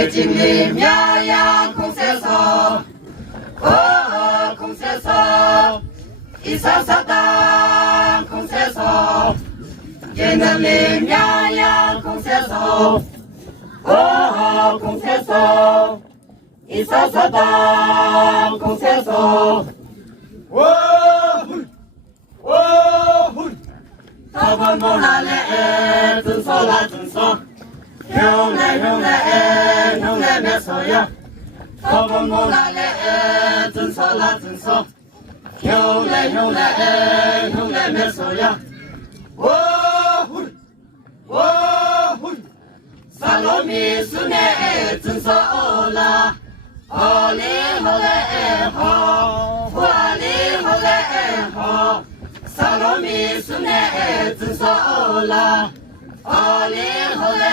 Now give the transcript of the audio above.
예진님 야야 공세서 공세서 이사사당 공세서 예나님 야야 공세서 공세서 이사사당 공세서 더번문안에 든서라 든서 흉내 매서야 더번문안에 든서라 든서 흉내 매서야 살로미 순에 든서라 홀리 홀레 살로미 순에 든서라 홀리 홀레